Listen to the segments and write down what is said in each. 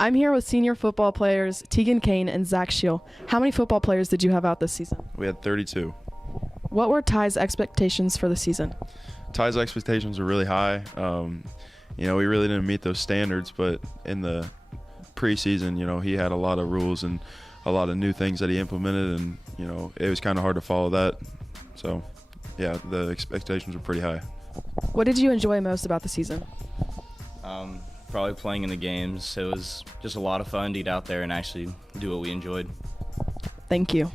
I'm here with senior football players Tegan Kane and Zach Scheel. How many football players did you have out this season? We had 32. What were Ty's expectations for the season? Ty's expectations were really high. We really didn't meet those standards, but in the preseason, he had a lot of rules and a lot of new things that he implemented, and, it was kind of hard to follow that. So, yeah, the expectations were pretty high. What did you enjoy most about the season? Probably playing in the games. It was just a lot of fun to get out there and actually do what we enjoyed. Thank you.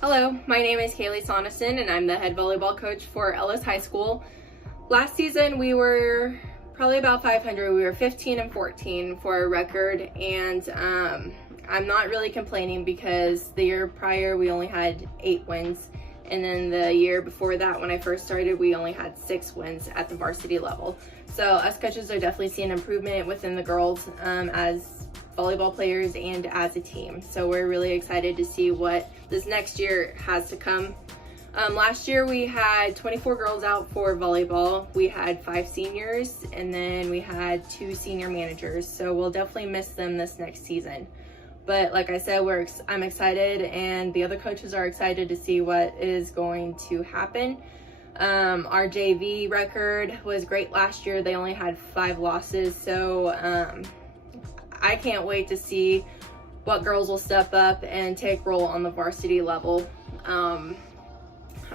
Hello, my name is Kaylee Sonneson and I'm the head volleyball coach for Ellis High School. Last season we were probably about 500. We were 15-14 for a record, and I'm not really complaining because the year prior we only had 8 wins, and then the year before that when I first started we only had 6 wins at the varsity level. So us coaches are definitely seeing improvement within the girls as volleyball players and as a team. So we're really excited to see what this next year has to come. Last year we had 24 girls out for volleyball. We had 5 seniors, and then we had 2 senior managers. So we'll definitely miss them this next season. But like I said, I'm excited, and the other coaches are excited to see what is going to happen. Our JV record was great last year. They only had 5 losses. So I can't wait to see what girls will step up and take role on the varsity level. I'm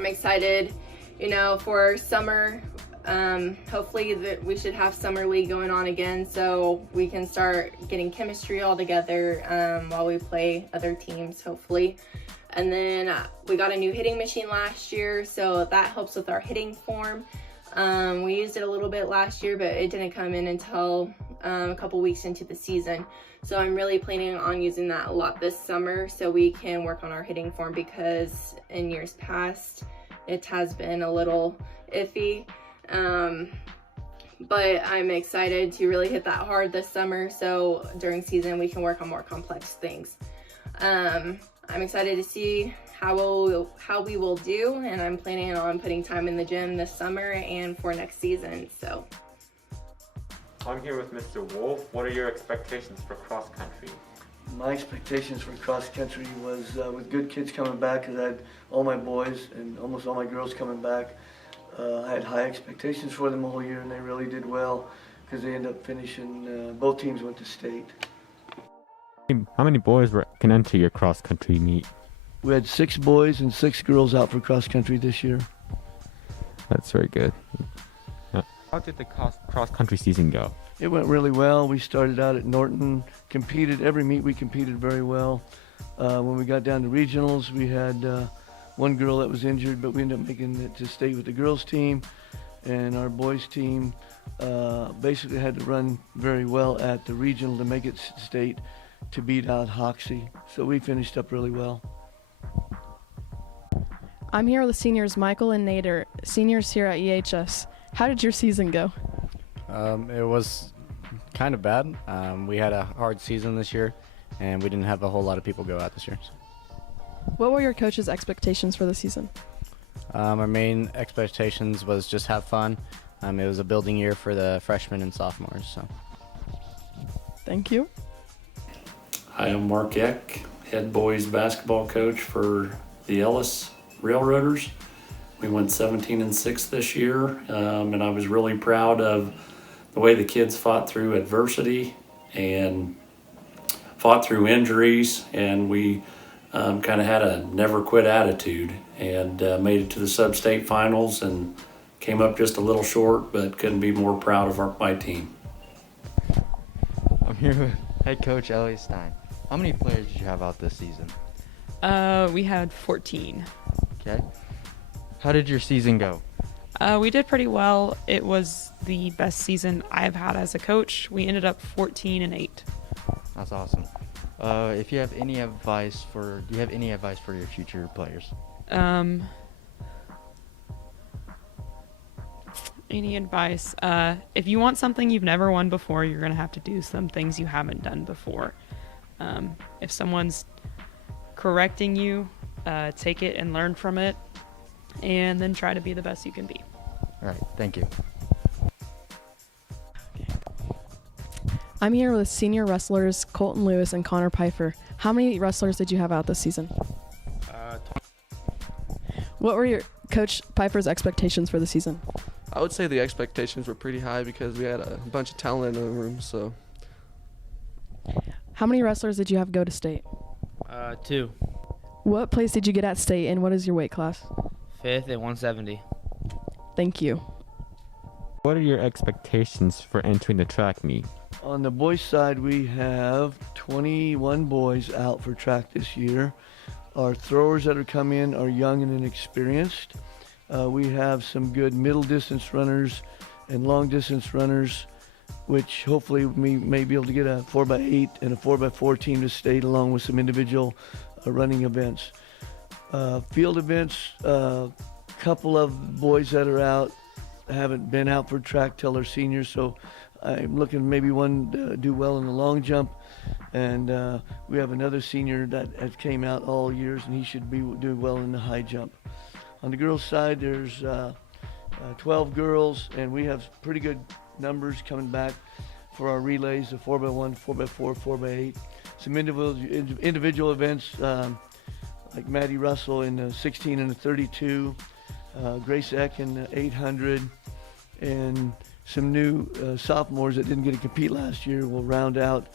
excited, for summer. Hopefully that we should have summer league going on again so we can start getting chemistry all together while we play other teams, hopefully. And then we got a new hitting machine last year, so that helps with our hitting form. We used it a little bit last year, but it didn't come in until a couple weeks into the season. So I'm really planning on using that a lot this summer so we can work on our hitting form, because in years past it has been a little iffy. But I'm excited to really hit that hard this summer so during season we can work on more complex things. I'm excited to see how we will do, and I'm planning on putting time in the gym this summer and for next season. So I'm here with Mr. Wolf. What are your expectations for cross country? My expectations for cross country was with good kids coming back, because I had all my boys and almost all my girls coming back. I had high expectations for them the whole year, and they really did well because they ended up finishing, both teams went to state. How many boys can enter your cross country meet? We had 6 boys and 6 girls out for cross country this year. That's very good. How did the cross country season go? It went really well. We started out at Norton, competed every meet. We competed very well. When we got down to regionals, we had one girl that was injured, but we ended up making it to state with the girls team, and our boys team basically had to run very well at the regional to make it state to beat out Hoxie. So we finished up really well. I'm here with seniors Michael and Nader, seniors here at EHS. How did your season go? It was kind of bad. We had a hard season this year, and we didn't have a whole lot of people go out this year. What were your coaches' expectations for the season? Our main expectations was just have fun. It was a building year for the freshmen and sophomores. So. Thank you. Hi, I'm Mark Eck, head boys basketball coach for the Ellis Railroaders. We went 17-6 this year, and I was really proud of the way the kids fought through adversity and fought through injuries, and we kind of had a never quit attitude, and made it to the sub-state finals and came up just a little short, but couldn't be more proud of my team. I'm here with head coach Elliot Stein. How many players did you have out this season? We had 14. Okay. How did your season go? We did pretty well. It was the best season I've had as a coach. We ended up 14-8. That's awesome. Do you have any advice for your future players? Any advice? If you want something you've never won before, you're gonna have to do some things you haven't done before. If someone's correcting you, take it and learn from it, and then try to be the best you can be. All right, thank you. I'm here with senior wrestlers Colton Lewis and Connor Pfeiffer. How many wrestlers did you have out this season? What were your Coach Pfeiffer's expectations for the season? I would say the expectations were pretty high because we had a bunch of talent in the room. So, how many wrestlers did you have go to state? 2. What place did you get at state, and what is your weight class? 5th at 170. Thank you. What are your expectations for entering the track meet? On the boys' side, we have 21 boys out for track this year. Our throwers that are coming in are young and inexperienced. We have some good middle distance runners and long distance runners, which hopefully we may be able to get a 4x8 and a 4x4 team to state, along with some individual running events. Field events, a couple of boys that are out haven't been out for track till they're seniors, so I'm looking maybe one to do well in the long jump, and we have another senior that has came out all years, and he should do well in the high jump. On the girls' side, there's 12 girls, and we have pretty good numbers coming back for our relays, the 4x1, 4x4, 4x8. Some individual events like Maddie Russell in the 16 and the 32, Grace Eck in the 800, and some new sophomores that didn't get to compete last year will round out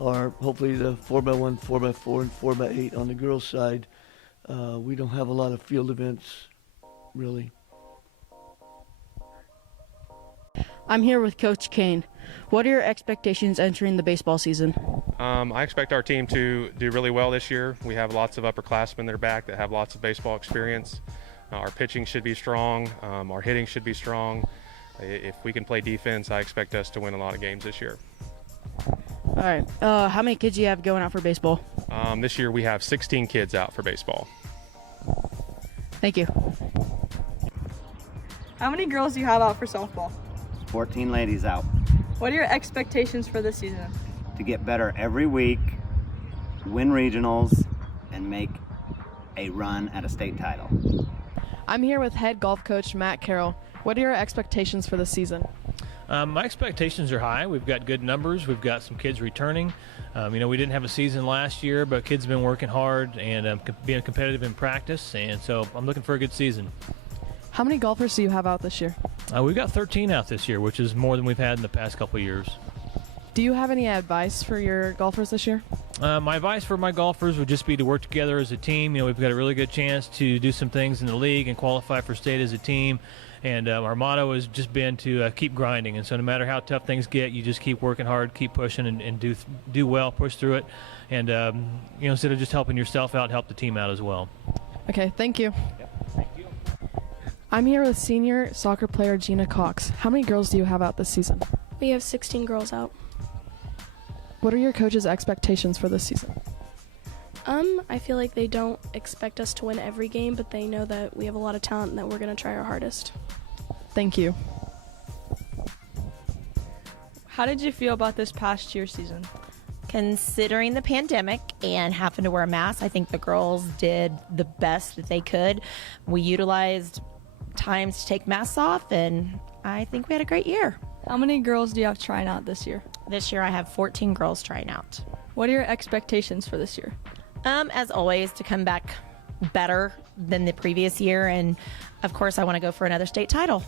our, hopefully, the 4x1, 4x4, and 4x8 on the girls' side. We don't have a lot of field events, really. I'm here with Coach Kane. What are your expectations entering the baseball season? I expect our team to do really well this year. We have lots of upperclassmen that are back that have lots of baseball experience. Our pitching should be strong. Our hitting should be strong. If we can play defense, I expect us to win a lot of games this year. All right. How many kids do you have going out for baseball? This year we have 16 kids out for baseball. Thank you. How many girls do you have out for softball? 14 ladies out. What are your expectations for this season? To get better every week, win regionals, and make a run at a state title. I'm here with head golf coach Matt Carroll. What are your expectations for the season? My expectations are high. We've got good numbers. We've got some kids returning. We didn't have a season last year, but kids have been working hard and being competitive in practice, and so I'm looking for a good season. How many golfers do you have out this year? We've got 13 out this year, which is more than we've had in the past couple of years. Do you have any advice for your golfers this year? My advice for my golfers would just be to work together as a team. We've got a really good chance to do some things in the league and qualify for state as a team. And our motto has just been to keep grinding. And so no matter how tough things get, you just keep working hard, keep pushing, and do well, push through it. And, instead of just helping yourself out, help the team out as well. Okay, thank you. Yep, thank you. I'm here with senior soccer player Gina Cox. How many girls do you have out this season? We have 16 girls out. What are your coach's expectations for this season? I feel like they don't expect us to win every game, but they know that we have a lot of talent and that we're going to try our hardest. Thank you. How did you feel about this past year's season? Considering the pandemic and having to wear a mask, I think the girls did the best that they could. We utilized times to take masks off, and I think we had a great year. How many girls do you have trying out this year? This year I have 14 girls trying out. What are your expectations for this year? As always, to come back better than the previous year, and of course I want to go for another state title.